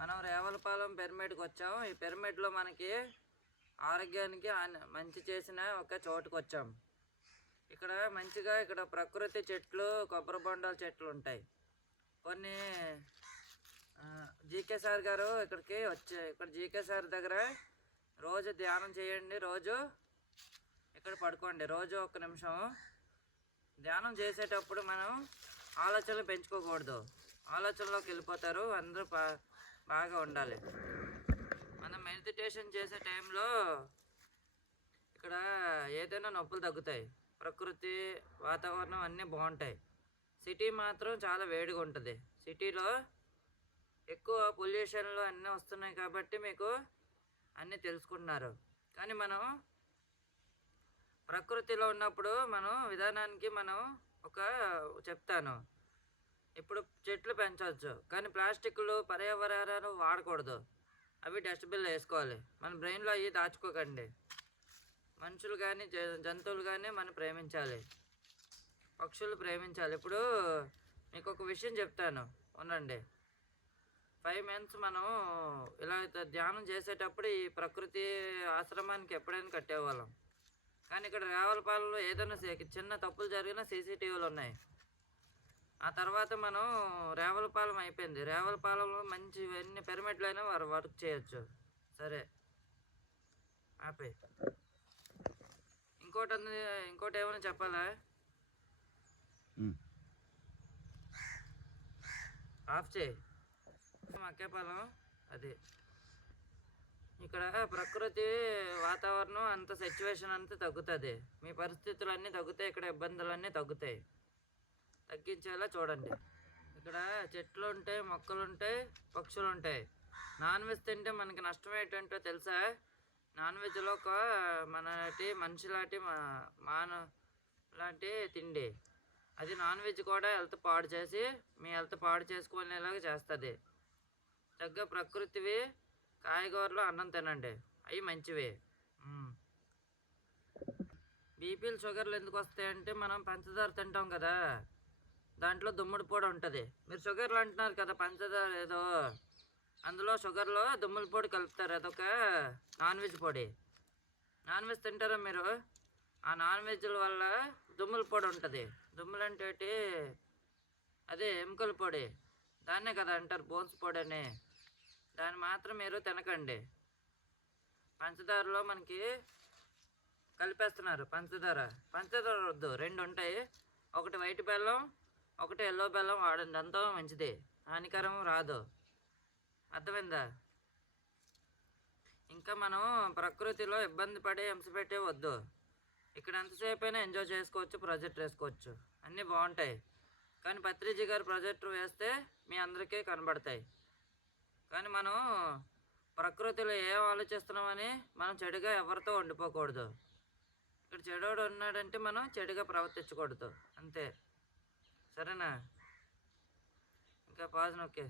మనం రేవలపాలెం పిరమిడ్కి వచ్చాం. ఈ పిరమిడ్లో మనకి ఆరోగ్యానికి మంచి చేసిన ఒక చోటుకు వచ్చాం. ఇక్కడ మంచిగా ఇక్కడ ప్రకృతి చెట్లు, కొబ్బరి బొండాల చెట్లు ఉంటాయి. కొన్ని జీకే సార్ గారు ఇక్కడికి ఇక్కడ జీకే సార్ దగ్గర రోజు ధ్యానం చేయండి. రోజు ఇక్కడ పడుకోండి. రోజు 1 నిమిషం ధ్యానం చేసేటప్పుడు మనం ఆలోచనలు పెంచుకోకూడదు. ఆలోచనలోకి వెళ్ళిపోతారు. అందరూ బాగా ఉండాలి. మనం మెడిటేషన్ చేసే టైంలో ఇక్కడ ఏదైనా నొప్పులు తగ్గుతాయి. ప్రకృతి వాతావరణం అన్నీ బాగుంటాయి. సిటీ మాత్రం చాలా వేడిగా ఉంటుంది. సిటీలో ఎక్కువ పొల్యూషన్లు అన్నీ వస్తున్నాయి కాబట్టి మీకు అన్నీ తెలుసుకుంటున్నారు. కానీ మనం ప్రకృతిలో ఉన్నప్పుడు మనం విధానానికి మనం చెప్తాను. ఇప్పుడు చెట్లు పెంచవచ్చు, కానీ ప్లాస్టిక్లు పర్యావరణాలు వాడకూడదు. అవి డస్ట్బిన్లో వేసుకోవాలి. మన బ్రెయిన్లో అవి దాచుకోకండి. మనుషులు కానీ జంతువులు కానీ మనం ప్రేమించాలి, పక్షులు ప్రేమించాలి. ఇప్పుడు మీకు ఒక విషయం చెప్తాను, ఉండండి. 5 months మనం ఇలా ధ్యానం చేసేటప్పుడు ఈ ప్రకృతి ఆశ్రమానికి ఎప్పుడైనా కట్టేవాళ్ళం. కానీ ఇక్కడ రేవలపాలెంలో ఏదైనా చిన్న తప్పులు జరిగినా సీసీటీవీలు ఉన్నాయి. ఆ తర్వాత మనం రేవలపాలెం అయిపోయింది. రేవలపాలెంలో మంచి ఎన్ని పిరమిడ్లు అయినా వర్క్ చేయొచ్చు. సరే ఆపే. ఇంకోటి ఏమైనా చెప్పాలా? ఆఫ్ చేయి. అక్కేపాలెం అది. ఇక్కడ ప్రకృతి వాతావరణం అంత సిచ్యువేషన్ అంతా తగ్గుతుంది. మీ పరిస్థితులు అన్నీ తగ్గుతాయి. ఇక్కడ ఇబ్బందులన్నీ తగ్గుతాయి. తగ్గించేలా చూడండి. ఇక్కడ చెట్లు ఉంటాయి, మొక్కలు ఉంటాయి, పక్షులు ఉంటాయి. నాన్ వెజ్ తింటే మనకి నష్టం ఏంటంటో తెలుసా? నాన్ వెజ్లో మనిషి లాంటి తిండి. అది నాన్ వెజ్ కూడా హెల్త్ పాడు చేసి మీ హెల్త్ పాడు చేసుకునేలాగా చేస్తుంది. చక్కగా ప్రకృతివి కాయగూరలు అన్నం తినండి, అవి మంచివి. బీపీలు షుగర్లు ఎందుకు వస్తాయంటే మనం పంచదార తింటాం కదా, దాంట్లో దుమ్ముడు పొడి ఉంటుంది. మీరు షుగర్లు అంటున్నారు కదా, పంచదార ఏదో, అందులో షుగర్లో దుమ్ముల పొడి కలుపుతారు. అదొక నాన్ వెజ్ పొడి. నాన్ వెజ్ తింటారా మీరు? ఆ నాన్ వెజ్ల వల్ల దుమ్ముల పొడి ఉంటుంది. దుమ్ములు అంటే అదే ఎముకల పొడి, దాన్నే కదా అంటారు బోన్స్ పొడి అని. దాన్ని మాత్రం మీరు తినకండి. పంచదారలో మనకి కలిపేస్తున్నారు. పంచదార వద్దు. 2 ఉంటాయి. ఒకటి వైట్ బెల్లం, ఒకటి ఎల్లో బెల్లం వాడండి. అంతా మంచిది, హానికరం రాదు. అర్థమైందా? ఇంకా మనం ప్రకృతిలో ఇబ్బంది పడే హింస పెట్టే వద్దు. ఇక్కడ ఎంతసేపు అయినా ఎంజాయ్ చేసుకోవచ్చు, ప్రాజెక్ట్ వేసుకోవచ్చు, అన్నీ బాగుంటాయి. కానీ పత్రిజీ గారు ప్రాజెక్టర్ వేస్తే మీ అందరికీ కనబడతాయి. కానీ మనం ప్రకృతిలో ఏం ఆలోచిస్తున్నామని మనం చెడుగా ఎవరితో ఉండిపోకూడదు. ఇక్కడ చెడోడు ఉన్నాడంటే మనం చెడుగా ప్రవర్తించకూడదు, అంతే. సరేనా? ఇంకా పాజ్ నొక్కే.